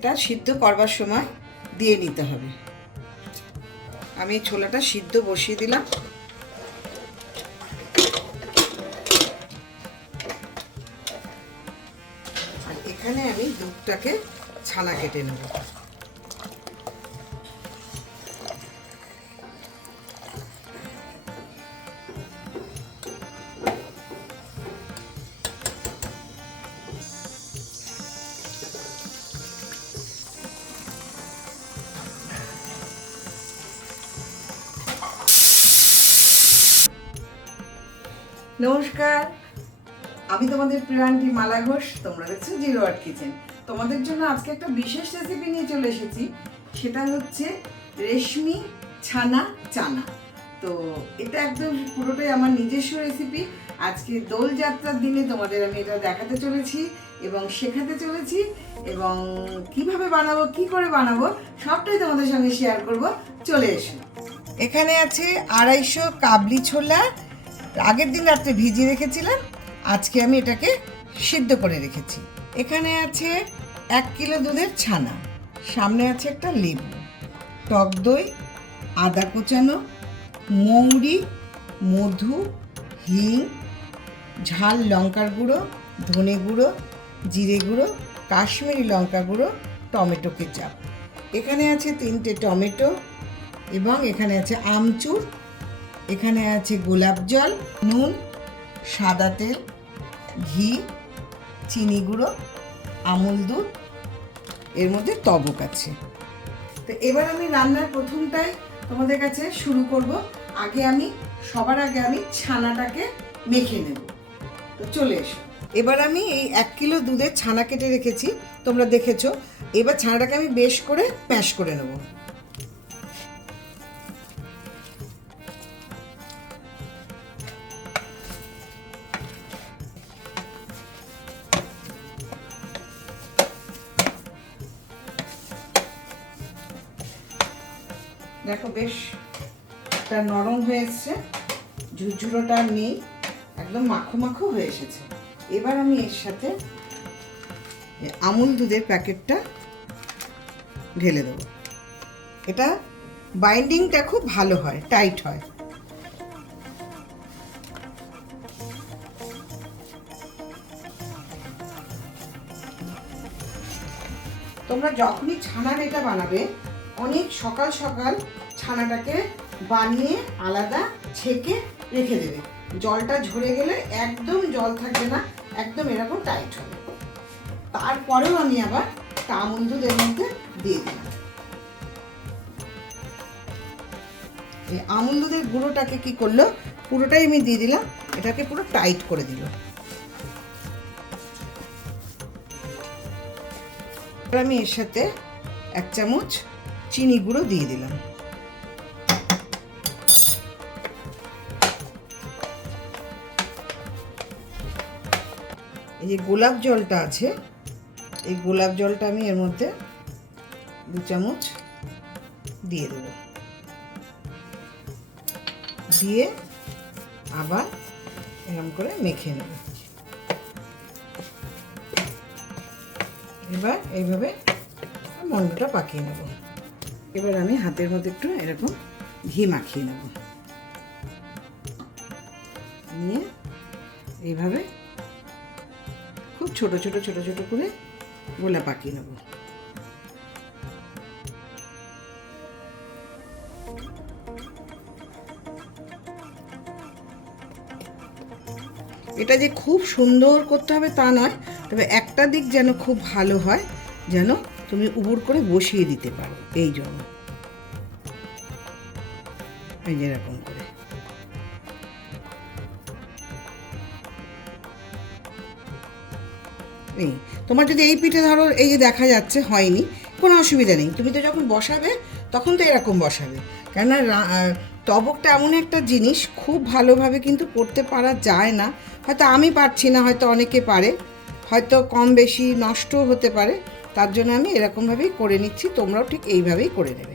এটা সিদ্ধ করবার সময় দিয়ে নিতে হবে। আমি ছোলাটা সিদ্ধ বসিয়ে দিলাম। আর এখানে আমি দুধটাকে ছানা কেটে নেব। তোমাদের প্রিয়ান্টি মালা ঘোষ, তোমরা দেখছ জিরো আর্ট কিচেন। তোমাদের জন্য আজকে একটা বিশেষ রেসিপি নিয়ে চলে এসেছি। সেটা হচ্ছে রেশমি ছানা চানা। তো এটা একদম পুরোটাই আমার নিজস্ব রেসিপি আজকে দোল যাত্রার দিনে তোমাদের আমি এটা দেখাতে চলেছি এবং শেখাতে চলেছি এবং কীভাবে বানাবো, কি করে বানাবো, সবটাই তোমাদের সঙ্গে শেয়ার করব। চলে এসো। এখানে আছে আড়াইশো কাবলি ছোলা। আগের দিন রাত্রে ভিজিয়ে রেখেছিলাম। আজকে আমি এটাকে সিদ্ধ করে রেখেছি। এখানে আছে এক কিলো দুধের ছানা, সামনে আছে একটা লেবু, টক দই, আদা কোচানো, মৌরি, মধু, হিং, ঝাল লঙ্কার গুঁড়ো, ধনে গুঁড়ো, জিরে গুঁড়ো, কাশ্মীরি লঙ্কা গুঁড়ো, টমেটো কেচাপ। এখানে আছে তিনটে টমেটো এবং এখানে আছে আমচুর, এখানে আছে গোলাপ জল, নুন সাদা তেল, ঘি, চিনি গুঁড়ো, আমুল দুধ, এর মধ্যে তবক আছে। তো এবার আমি রান্নার প্রথমটাই তোমাদের কাছে শুরু করব। আগে আমি, সবার আগে আমি ছানাটাকে মেখে নেব। তো চলে এসো। এবার আমি এই এক কিলো দুধের ছানা কেটে রেখেছি, তোমরা দেখেছ। এবার ছানাটাকে আমি বেশ করে ম্যাশ করে নেব। দেখো বেশ একটা নরম হয়ে এসছে। ঝুরঝুরোটা নেই, একদম মাখো মাখো হয়ে এসেছে। এবার আমি এর সাথে আমুল দুধের প্যাকেটটা ঢেলে দেবো। এটা বাইন্ডিংটা খুব ভালো হয়, টাইট হয়। তোমরা যখনই ছানার এটা বানাবে অনেক সকাল সকাল ছানাটাকে বানিয়ে আলাদা ছেঁকে রেখে দেবে। জলটা ঝরে গেলে একদম জল থাকবে না, একদম এরকম টাইট হবে। তারপরেও আমি আবার আমুল দুধ এর মধ্যে দিয়ে দিলাম। এই আমুল দুধের গুঁড়োটাকে কি করল? পুরোটাই আমি দিয়ে দিলাম, এটাকে পুরো টাইট করে দিল। আমি এর সাথে এক চামচ চিনি গুঁড়ো দিয়ে দিলাম। এই যে গোলাপ জলটা আছে, এই গোলাপ জলটা আমি এর মধ্যে দু চামচ দিয়ে দেব। দিয়ে আবার এরকম করে মেখে নেব। এবার এইভাবে মন্ডটা পাকিয়ে নেব। এবার আমি হাতের মধ্যে একটু এরকম ঘি মাখিয়ে নেব। নিয়ে এইভাবে খুব ছোট ছোট ছোট ছোট করে গোলা পাকিয়ে নেব। এটা যে খুব সুন্দর করতে হবে তা নয়, তবে একটা দিক যেন খুব ভালো হয়, যেন তুমি উবুর করে বসিয়ে দিতে পারো, এই জন্য। এই এরকম করে। এই, তোমার যদি এই পিঠে ধরো, এই যে দেখা যাচ্ছে, হয়নি, কোনো অসুবিধা নেই। তুমি তো যখন বসাবে, তখন তো এরকম বসাবে। কেননা তবকটা এমন একটা জিনিস, খুব ভালোভাবে কিন্তু করতে পারা যায় না। হয়তো আমি পারছি না, হয়তো অনেকে পারে। হয়তো কম বেশি নষ্ট হতে পারে। তার জন্য আমি এরকমভাবেই করে নিচ্ছি, তোমরাও ঠিক এইভাবেই করে নেবে।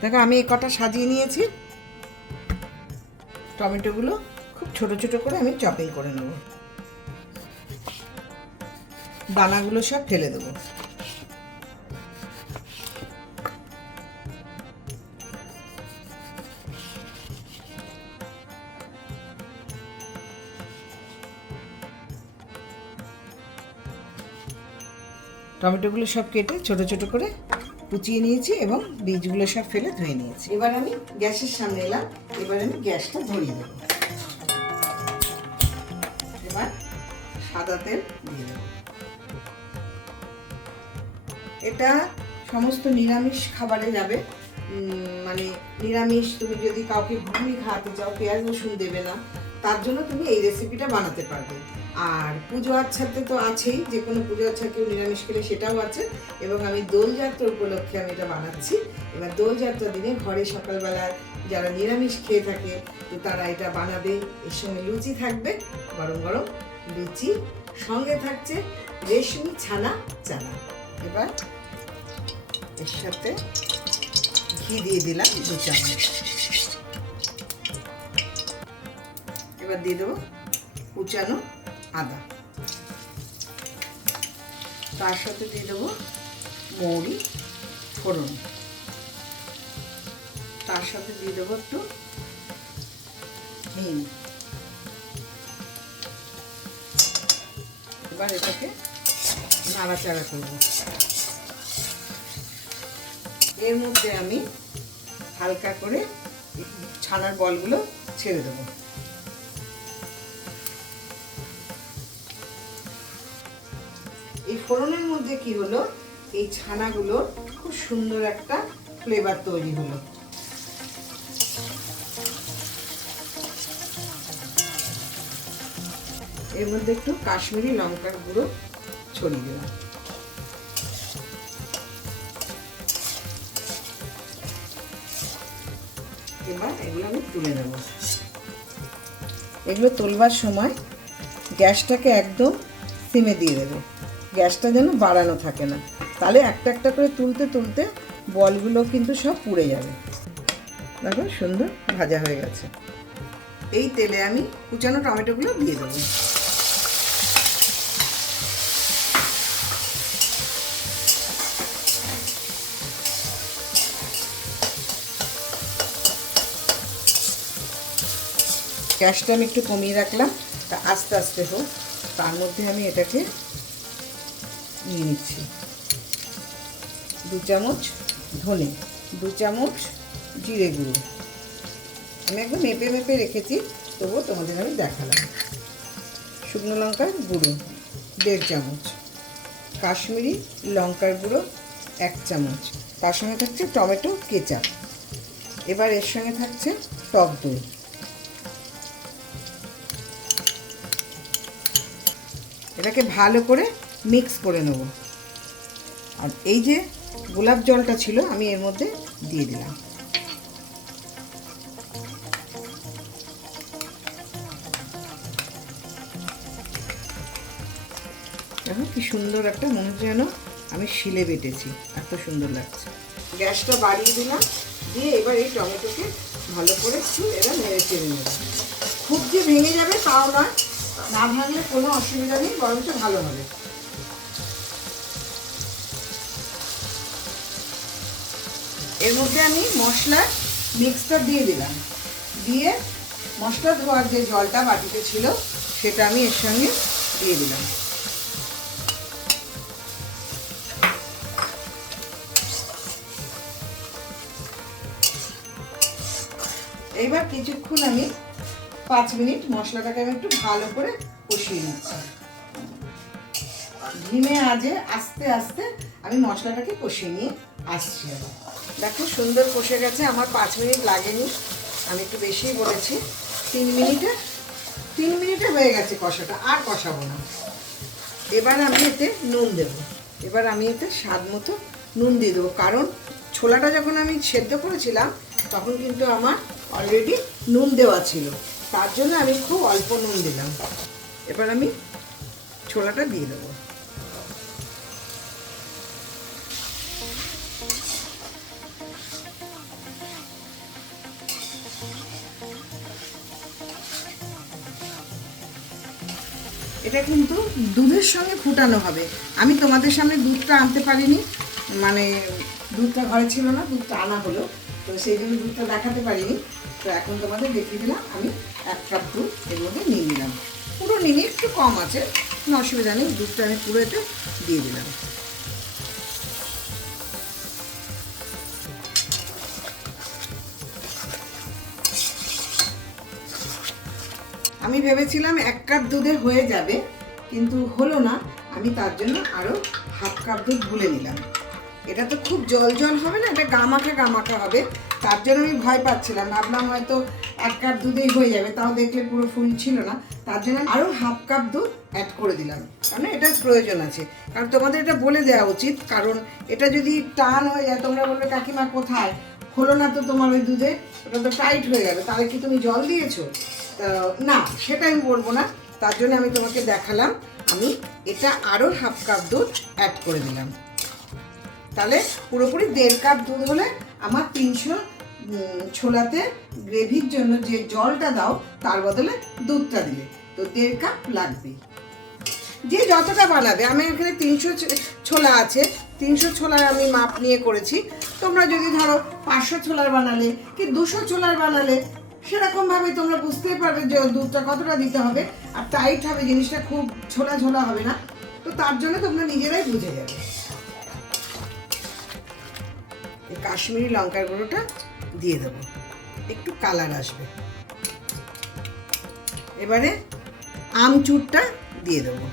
দেখো, আমি এই কটা সাজিয়ে নিয়েছি। টমেটোগুলো খুব ছোট ছোট করে আমি চপিং করে নেব। দানাগুলো সব ফেলে দেবো। টমেটোগুলো সব কেটে ছোট ছোট করে কুচিয়ে নিয়েছি এবং বীজগুলো সব ফেলে ধুয়ে নিয়েছি। এবার আমি গ্যাসের সামনে এলাম, এবার আমি গ্যাসটা ধরিয়ে দেবো। এবার সাদা তেল দিয়ে দেবো। এটা সমস্ত নিরামিষ খাবারে যাবে। মানে নিরামিষ, তুমি যদি কাউকে ঘুগনি খাওয়াতে চাও, পেঁয়াজ রসুন দেবে না, তার জন্য তুমি এই রেসিপিটা বানাতে পারবে। আর পুজো আচ্ছাতে তো আছেই, যে কোনো পুজো আচ্ছা কেউ নিরামিষ খেলে সেটাও আছে। এবং আমি দোলযাত্রা উপলক্ষে আমি এটা বানাচ্ছি। এবার দোলযাত্রা দিনে ঘরে সকালবেলা যারা নিরামিষ খেয়ে থাকে, তো তারা এটা বানাবে। এর সঙ্গে লুচি থাকবে, গরম গরম লুচি। সঙ্গে থাকছে রেশমি ছানা চানা। এবার এর সাথে ঘি দিয়ে দিলাম দু চামচ। এবার দিয়ে দেবো কুচানো আদা। তার সাথে দিয়ে দেবো মৌরি ফোড়ন। তার সাথে দিয়ে দেবো একটু হিং। এবার এটাকে নাড়াচাড়া করব। এর মধ্যে আমি হালকা করে ছানার বলগুলো ছেড়ে দেবো। এই ফোড়নের মধ্যে কি হলো? এই ছানাগুলো খুব সুন্দর একটা ফ্লেভার তৈরি হলো। এর মধ্যে একটু কাশ্মীরি লঙ্কার গুঁড়ো ছড়িয়ে দিলাম এগুলো আমি সময় গ্যাসটাকে একদম সিমে দিয়ে দেবে। গ্যাসটা যেন বাড়ানো থাকে না। তাহলে একটা একটা করে তুলতে তুলতে বলগুলো কিন্তু সব পুড়ে যাবে। দেখো সুন্দর ভাজা হয়ে গেছে। এই তেলে আমি কুচানো টমেটোগুলো দিয়ে দেবো। গ্যাসটা আমি একটু কমিয়ে রাখলাম, তা আস্তে আস্তে হোক, তার মধ্যে আমি এটাকে নিয়ে নিচ্ছি। দু চামচ ধনে, দু চামচ জিরে গুঁড়ো। আমি একদম মেপে মেপে রেখেছি, তবুও তোমাদের আমি দেখালাম। শুকনো লঙ্কার গুঁড়ো, দেড় চামচ। কাশ্মীরি লঙ্কার গুঁড়ো, এক চামচ। তার সঙ্গে থাকছে টমেটো কেচাপ। এবার এর সঙ্গে থাকছে টক দই। এটাকে ভালো করে মিক্স করে নেব। আর এই যে গোলাপ জলটা ছিল, আমি এর মধ্যে দিয়ে দিলাম। দেখো কি সুন্দর একটা মনে হচ্ছে যেন আমি শিলে বেটেছি, এত সুন্দর লাগছে। গ্যাসটা বাড়িয়ে দিলাম, দিয়ে এবার এই টমেটোকে ভালো করে একটু এরা নেড়ে চেড়ে নেব। খুব যে ভেঙে যাবে তাও নয় না ভাঙলে কোনো অসুবিধা নেই, বরঞ্চ ভালো হবে। এর মধ্যে আমি মশলা মিক্সটা দিয়ে দিলাম। দিয়ে মশলা ধোয়ার যে জলটা বাটিতে ছিল, সেটা আমি এর সঙ্গে দিয়ে দিলাম। এইবার কিছুক্ষণ আমি পাঁচ মিনিট মশলাটাকে আমি একটু ভালো করে কষিয়ে নিচ্ছি। ধিমে আজে আস্তে আস্তে আমি মশলাটাকে কষিয়ে নিয়ে আসছি দেখো সুন্দর কষে গেছে, আমার পাঁচ মিনিট লাগেনি। আমি একটু বেশিই বলেছি। তিন মিনিটে তিন মিনিটে হয়ে গেছে কষাটা, আর কষাবো না। এবার আমি এতে নুন দেবো। এবার আমি এতে স্বাদ মতো নুন দিয়ে দেবো। কারণ ছোলাটা যখন আমি সেদ্ধ করেছিলাম, তখন কিন্তু আমার অলরেডি নুন দেওয়া ছিল। তার জন্য আমি খুব অল্প নুন দিলাম। এবার আমি ছোলাটা দিয়ে দেবো। এটা কিন্তু দুধের সঙ্গে ফুটানো হবে। আমি তোমাদের সামনে দুধটা আনতে পারিনি। মানে দুধটা ঘরে ছিল না, দুধটা আনা হলো। তো সেই জন্য দুধটা দেখাতে পারিনি। তো এখন তোমাদের দেখিয়ে দিলাম আমি এক কাপ দুধ এর মধ্যে নিয়ে নিলাম। পুরো নিয়ে একটু কম আছে, কোনো অসুবিধা নেই, দুধটা আমি পুরো এতে দিয়ে দিলাম। আমি ভেবেছিলাম এক কাপ দুধে হয়ে যাবে, কিন্তু হলো না, আমি তার জন্য আরও হাফ কাপ দুধ গুলে নিলাম। এটা তো খুব জল জল হবে না, এটা গামাখা গামাখা হবে, তার জন্য আমি ভয় পাচ্ছিলাম, ভাবলাম হয়তো এক কাপ দুধেই হয়ে যাবে, তাও দেখলে পুরো ফুল ছিল না। তার জন্য আরও হাফ কাপ দুধ অ্যাড করে দিলাম। কারণ এটার প্রয়োজন আছে। কারণ তোমাদের এটা বলে দেওয়া উচিত, কারণ এটা যদি টান হয়ে যায়, তোমরা বলবে, কাকিমা, কোথায়? হলো না তো তোমার ওই দুধে, ওটা তো টাইট হয়ে গেল। তাহলে কি তুমি জল দিয়েছ? না, সেটা আমি বলব না। তার জন্য আমি তোমাকে দেখালাম, আমি এটা আরও হাফ কাপ দুধ অ্যাড করে দিলাম। তাহলে পুরোপুরি দেড় কাপ দুধ হলে আমার তিনশো ছোলাতে গ্রেভির জন্য যে জলটা দাও, তার বদলে দুধটা দিলে। তো দেড় কাপ লাগবেই যে যতটা বানাবে, আমি এখানে তিনশো ছোলা আছে। তিনশো ছোলার আমি মাপ নিয়ে করেছি। তোমরা যদি ধরো পাঁচশো ছোলার বানালে কি দুশো ছোলার বানালে, সেরকমভাবে তোমরা বুঝতেই পারবে যে দুধটা কতটা দিতে হবে। আর টাইট হবে, জিনিসটা খুব ছোলা ছোলা হবে না। তো তার জন্য তোমরা নিজেরাই বুঝে যাবে। কাশ্মীরি লঙ্কার গুঁড়োটা দিয়ে দেবো। একটু কালার আসবে। এবারে আমচুরটা দিয়ে দেবো।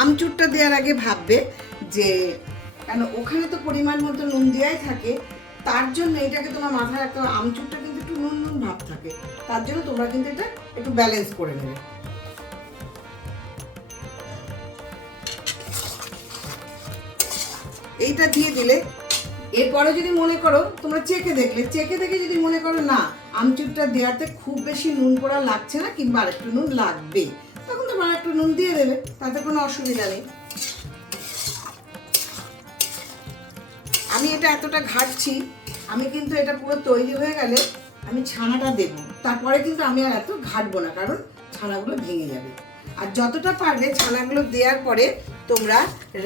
আমচুরটা দেওয়ার আগে ভাববে যে, কেন ওখানে তো পরিমাণ মতো নুন দেওয়াই থাকে, তার জন্য এটাকে তোমার মাথায় রাখতে হবে। আমচুরটা কিন্তু একটু নুন নুন ভাব থাকে, তার জন্য তোমরা কিন্তু এটা একটু ব্যালেন্স করে নেবে। এইটা দিয়ে দিলে এরপরে যদি মনে করো, তোমরা চেকে দেখলে চেকে দেখে যদি মনে করো, না, আমচুরটা দেওয়াতে খুব বেশি নুন করা লাগছে না, কিংবা আরেকটু নুন লাগবে তখন তোমার একটু নুন দিয়ে দেবে, তাতে কোনো অসুবিধা নেই। আমি এটা এতটা ঘাটছি, আমি কিন্তু এটা পুরো তৈরি হয়ে গেলে আমি ছানাটা দেব, তারপরে কিন্তু আমি আর এত ঘাটবো না, কারণ ছানাগুলো ভেঙে যাবে। আর যতটা পারবে ছানাগুলো দেওয়ার পরে তোমরা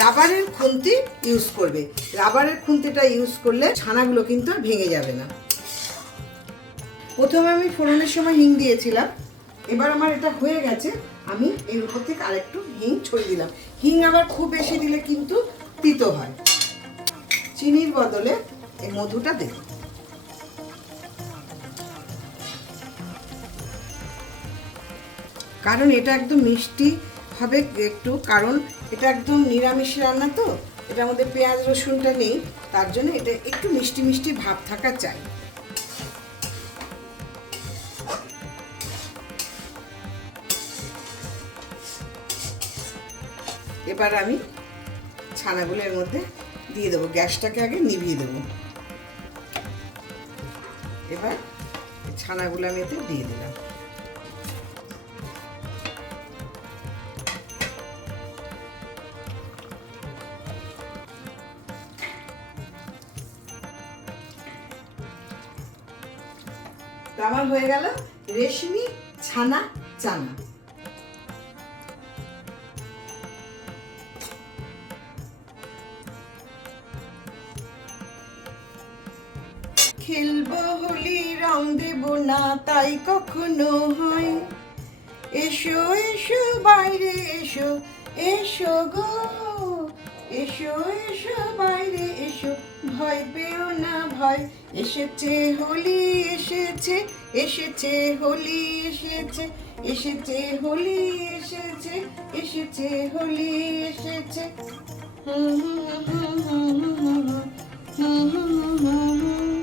রাবারের খুন্তি ইউজ করবে। রাবারের খুন্তিটা ইউজ করলে ছানাগুলো কিন্তু ভেঙে যাবে না। প্রথমে আমি ফোড়নের সময় হিং দিয়েছিলাম। এবার আমার এটা হয়ে গেছে, আমি এর উপর থেকে আরেকটু হিং ছড়িয়ে দিলাম। হিং আবার খুব বেশি দিলে কিন্তু তিতো হয়। চিনির বদলে এই মধুটা দেব কারণ এটা একদম মিষ্টি হবে একটু, কারণ এটা একদম নিরামিষ রান্না তো। এটার মধ্যে পেঁয়াজ, রসুনটা নেই। তার জন্য এটা একটু মিষ্টি মিষ্টি ভাব থাকা চাই। এবার আমি ছানাগুলো এর মধ্যে দিয়ে দেবো। গ্যাসটাকে আগে নিভিয়ে দেবো। এবার ছানাগুলো আমি এতে দিয়ে দিলাম। আমার হয়ে গেল রেশমি, ছানা, চানা। খেলব হোলি, রং দেব না, তাই কখনো হয়। এসো এসো, বাইরে এসো এসো গো। এসো এসো, বাইরে এসো, ভয় পেও না, ভয়। এসেছে হোলি এসেছে এসেছে হোলি এসেছে এসেছে হোলি এসেছে এসেছে হোলি এসেছে হুম হুম হুম হুম হুম হুম হুম হুম হুম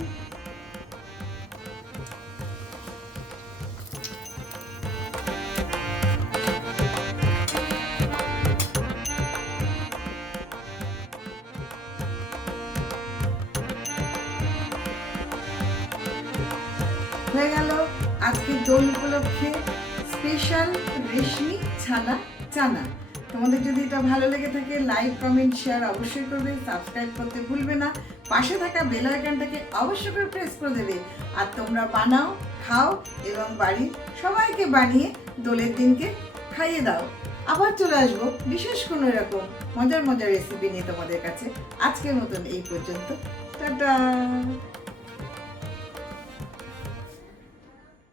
উপলক্ষে স্পেশাল রেশমি ছানা চানা। তোমাদের যদি এটা ভালো লেগে থাকে লাইক কমেন্ট শেয়ার অবশ্যই করবে সাবস্ক্রাইব করতে ভুলবে না। পাশে থাকা বেল আইকনটাকে অবশ্যই করে প্রেস করে দেবে। আর তোমরা বানাও, খাও এবং বাড়ির সবাইকে বানিয়ে দোলের দিনকে খাইয়ে দাও। আবার চলে আসব বিশেষ কোনো এরকম মজার মজার রেসিপি নিয়ে তোমাদের কাছে। আজকের মতন এই পর্যন্ত। টাটা!